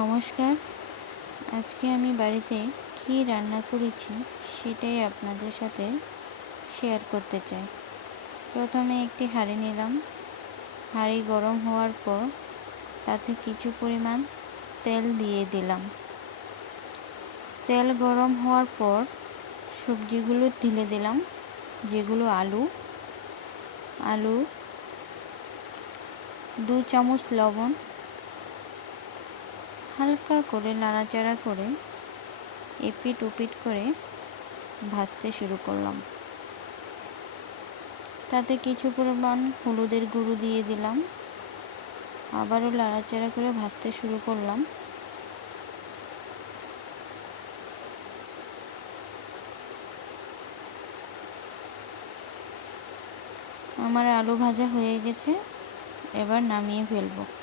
নমস্কার। আজকে আমি বাড়িতে কি রান্না করেছি সেটাই আপনাদের সাথে শেয়ার করতে চাই। প্রথমে একটি হাঁড়ি নিলাম। হাঁড়ি গরম হওয়ার পর তাতে কিছু পরিমাণ তেল দিয়ে দিলাম। তেল গরম হওয়ার পর সবজিগুলো ঢেলে দিলাম, যেগুলো আলু আলু, দু চামচ লবণ হালকা করে নাড়াচাড়া করে এপিট ওপিট করে ভাজতে শুরু করলাম। তাতে কিছু পরিমাণ হলুদের গুঁড়ো দিয়ে দিলাম। আবারও নাড়াচাড়া করে ভাজতে শুরু করলাম। আমার আলু ভাজা হয়ে গেছে। এবার নামিয়ে ফেলব।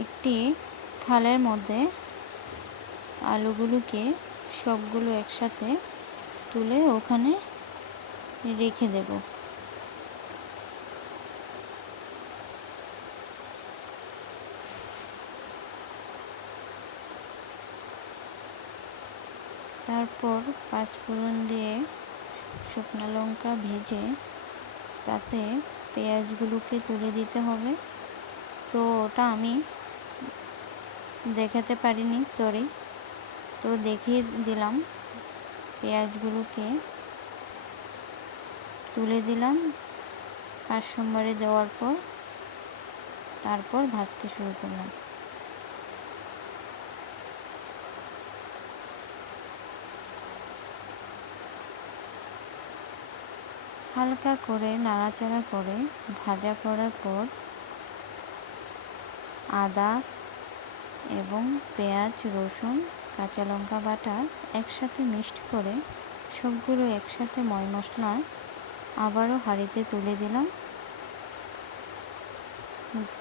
একটি থালের মধ্যে আলুগুলোকে সবগুলো একসাথে তুলে ওখানে রেখে দেব। তারপর পাঁচফোড়ন দিয়ে শুকনো লঙ্কা ভেজে তাতে পেঁয়াজগুলোকে তুলে দিতে হবে। তো ওটা আমি দেখাতে পারিনি সরি তো দেখিয়ে দিলাম পেঁয়াজগুলোকে। তুলে দিলাম পাঁচ সোমবারে দেওয়ার পর। তারপর ভাজতে শুরু করলাম। হালকা করে নাড়াচাড়া করে ভাজা করার পর আদা এবং পেঁয়াজ, রসুন, কাঁচা লঙ্কা বাটা একসাথে মিক্সড করে সবগুলো একসাথে ময় মশলা আবারও হাঁড়িতে তুলে দিলাম।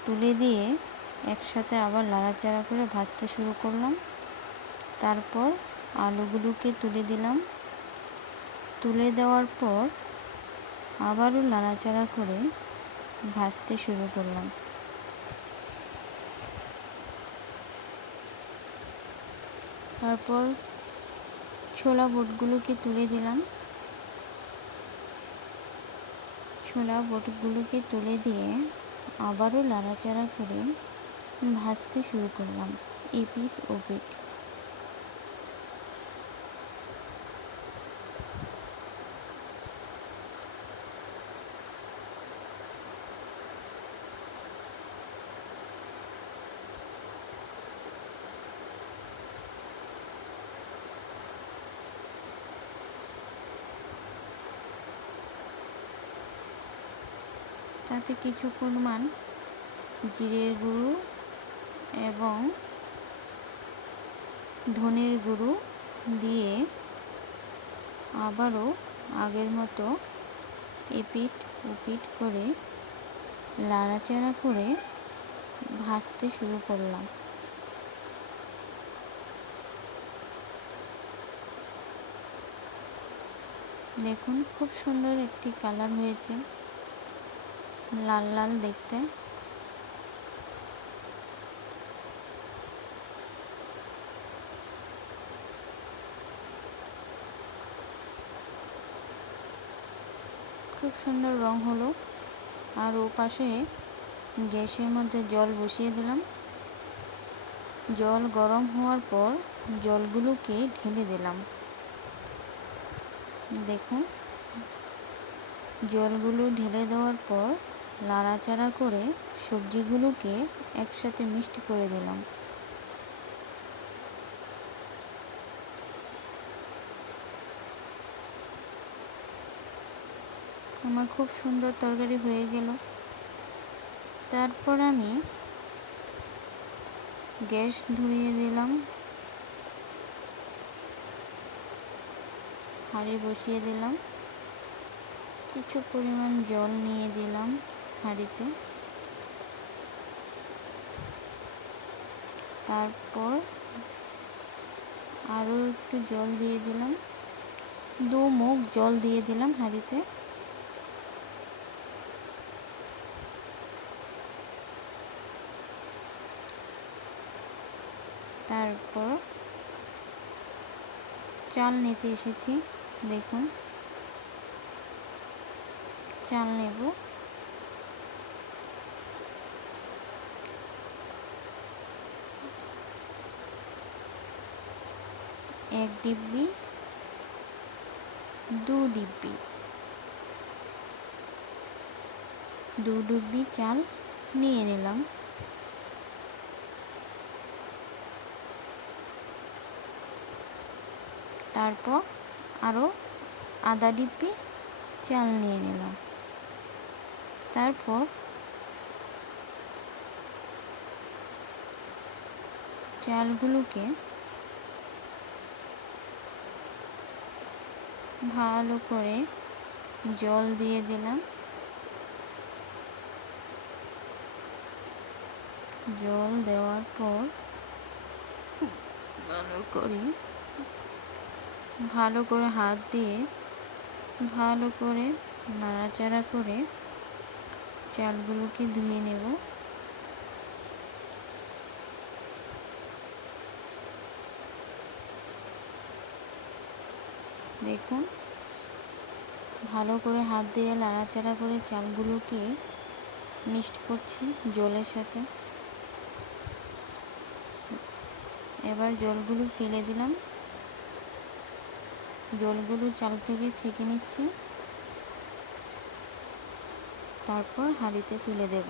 তুলে দিয়ে একসাথে আবার লাড়াচাড়া করে ভাজতে শুরু করলাম। তারপর আলুগুলোকে তুলে দিলাম। তুলে দেওয়ার পর আবারও নাড়াচাড়া করে ভাজতে শুরু করলাম। তারপর ছোলা বোটগুলোকে তুলে দিলাম। ছোলা বোটগুলোকে তুলে দিয়ে আবারও লাড়াচাড়া করে ভাজতে শুরু করলাম। এপিট ওপিট তাতে কিছু পরিমাণ জিরের গুঁড়ো এবং ধনের গুঁড়ো দিয়ে আবারও আগের মতো এপিট উপিট করে লাড়াচাড়া করে ভাজতে শুরু করলাম। দেখুন, খুব সুন্দর একটি কালার হয়েছে। লাল লাল দেখতে। খুব সুন্দর রং হলো। আর ও পাশে গ্যাসের মধ্যে জল বসিয়ে দিলাম। জল গরম হওয়ার পর জলগুলোকে ঢেলে দিলাম। দেখুন, জলগুলো ঢেলে দেওয়ার পর নাড়াচাড়া করে সবজিগুলোকে একসাথে মিক্সড করে দিলাম। আমার খুব সুন্দর তরকারি হয়ে গেল। তারপর আমি গ্যাস ধরিয়ে দিলাম। হাঁড়ি বসিয়ে দিলাম। কিছু পরিমাণ জল নিয়ে দিলাম। শাড়িতে তারপর আরও একটু জল দিয়ে দিলাম। দু মুখ জল দিয়ে দিলাম হাঁড়িতে। তারপর চাল নিতে এসেছি, দেখুন। চাল নেব। এক ডিব্বি, দু ডিব্বি। দু ডিব্বি চাল নিয়ে নিলাম। তারপর আরও আদা ডিব্বি চাল নিয়ে নিলাম। তারপর চালগুলোকে ভালো করে জল দিয়ে দিলাম। জল দেওয়ার পর ভালো করে ভালো করে হাত দিয়ে ভালো করে নাড়াচাড়া করে চালগুলোকে ধুয়ে নেব। দেখুন। ভালো করে হাত দিয়ে নাড়াচাড়া করে চালগুলোকে মিক্সড করছি জলের সাথে। এবার জলগুলো ফেলে দিলাম। জলগুলো চাল থেকে ছেঁকে নিচ্ছি। তারপর হাঁড়িতে তুলে দেব।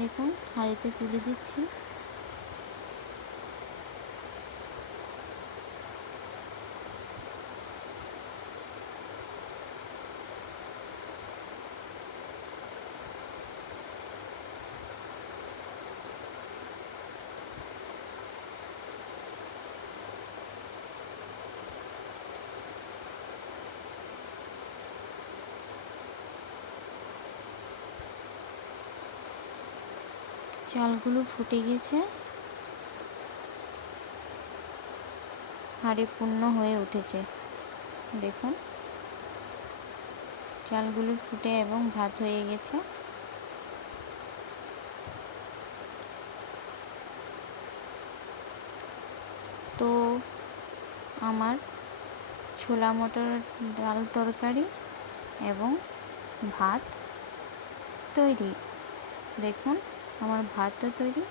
দেখুন হাঁড়িতে তুলে দিচ্ছি। চালগুলো ফুটে গেছে। হাঁড়ি পূর্ণ হয়ে উঠেছে। দেখুন। চালগুলো ফুটে এবং ভাত হয়ে গেছে। তো, আমার ছোলা মটর ডাল তরকারি এবং ভাত তৈরি। দেখুন। আমার ভাতটা তৈরি